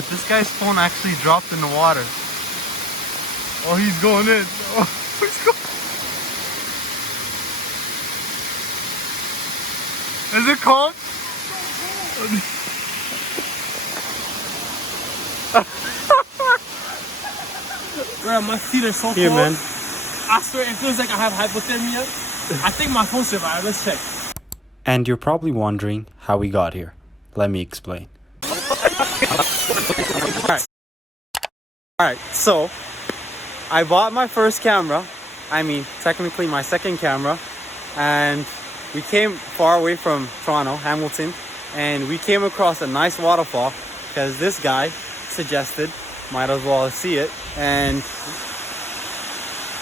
This guy's phone actually dropped in the water. Oh, he's going in. Oh, he's going. Is it calm? Bro, my feet are so cold. Here, man. I swear, it feels like I have hypothermia. I think my phone survived. Let's check. And you're probably wondering how we got here. Let me explain. Alright, so I bought my first camera. I mean, technically my second camera. And we came far away from Toronto, Hamilton. And we came across a nice waterfall because this guy suggested, might as well see it. And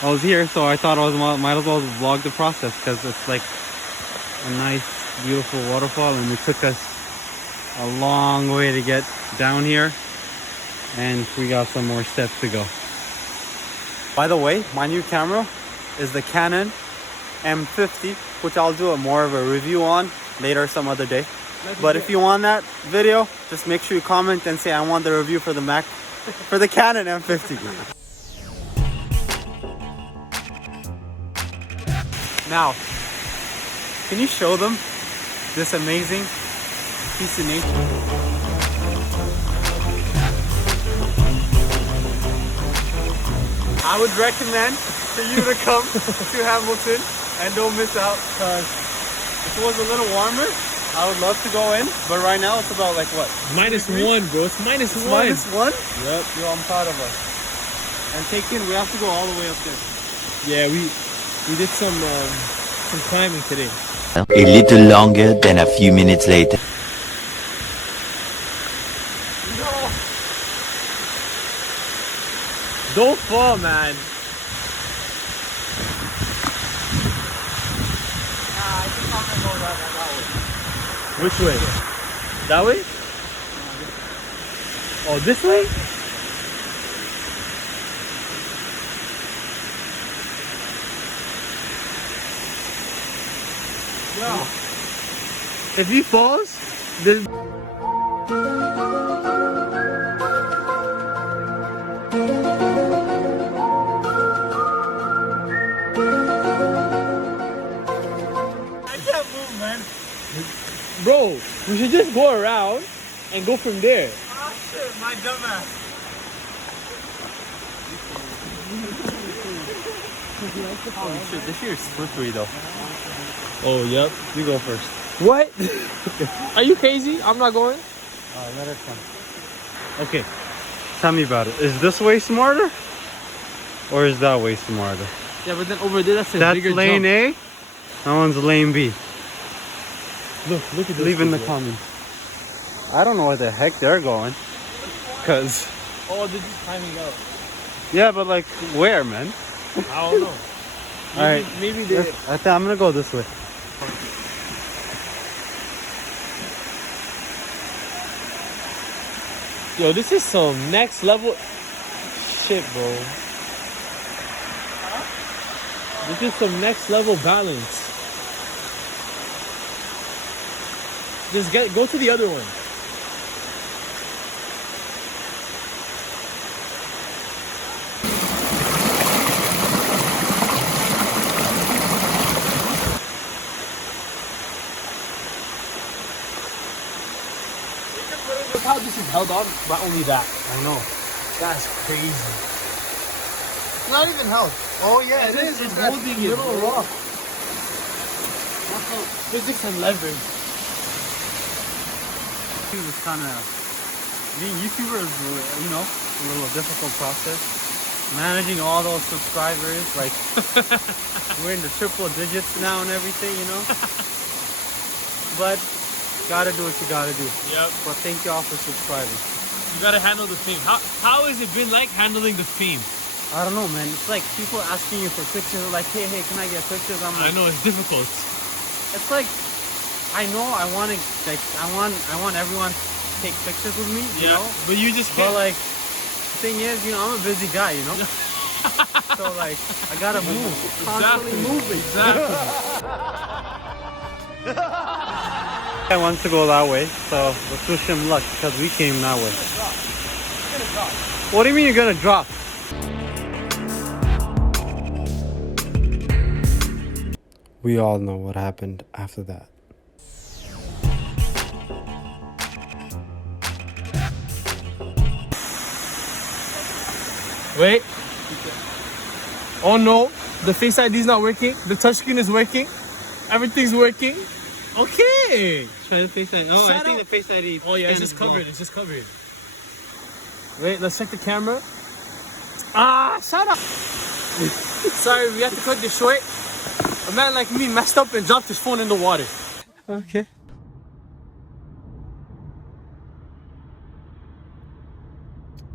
I was here, so I thought might as well vlog the process because it's like a nice, beautiful waterfall, and it took us a long way to get down here, and we got some more steps to go. By the way, my new camera is the Canon M50, which I'll do more of a review on later some other day. But if you want that video, just make sure you comment and say I want the review for the Canon M50. Now, can you show them this amazing piece of nature? I would recommend for you to come to Hamilton and don't miss out, because if it was a little warmer, I would love to go in, but right now it's about like what? -1, bro. It's -1. -1? Yep. Yo, I'm proud of us. And we have to go all the way up there. Yeah, we did some climbing today. A little longer than a few minutes later. No. Don't fall, man. I think I'm gonna go that way. Which way? That way? Oh, this way? Yeah. If he falls, then... I can't move, man. Bro, we should just go around and go from there. Ah, shit, my dumbass. Holy shit, this here is slippery though. Oh, yep. You go first. What? Are you crazy? I'm not going. Let her come. Okay, tell me about it. Is this way smarter? Or is that way smarter? Yeah, but then over there, that's a That's bigger lane jump. A, that one's lane B. Look at this. Leave in the comments. I don't know where the heck they're going. Cause... Oh, they're just climbing out. Yeah, but like, where, man? I don't know. Alright, Maybe they... I think I'm gonna go this way. Yo, this is some next level shit, bro. This is some next level balance. Just go to the other one. Look how this is held on by only that. I know. That's crazy. It's not even held. Oh yeah, it is. It's that holding it, little bro. rock. Physics and leverage. It was kind of, being YouTuber is, you know, a little difficult process. Managing all those subscribers, like we're in the triple digits now and everything, you know. But gotta do what you gotta do. Yep. But thank you all for subscribing. You gotta handle the fame. How has it been like handling the fame? I don't know, man. It's like people asking you for pictures, like, hey, can I get pictures? I'm like, I know it's difficult. it's like, I know I want to, like, I want everyone to take pictures with me, you know. But you just But can't. like, the thing is, you know, I'm a busy guy, you know. So like, I gotta move, constantly moving. Exactly. I want to go that way, so let's wish him luck because we came that way. gonna drop. What do you mean you're gonna drop? We all know what happened after that. Wait. Oh no, the Face ID is not working. The touchscreen is working. Everything's working. Okay. Try the Face ID. Oh, Shout I think out. the Face ID. Oh yeah, it's scan just is covered. gone. It's just covered. Wait, let's check the camera. Ah, shut up. Sorry, we have to cut this short. A man like me messed up and dropped his phone in the water. Okay.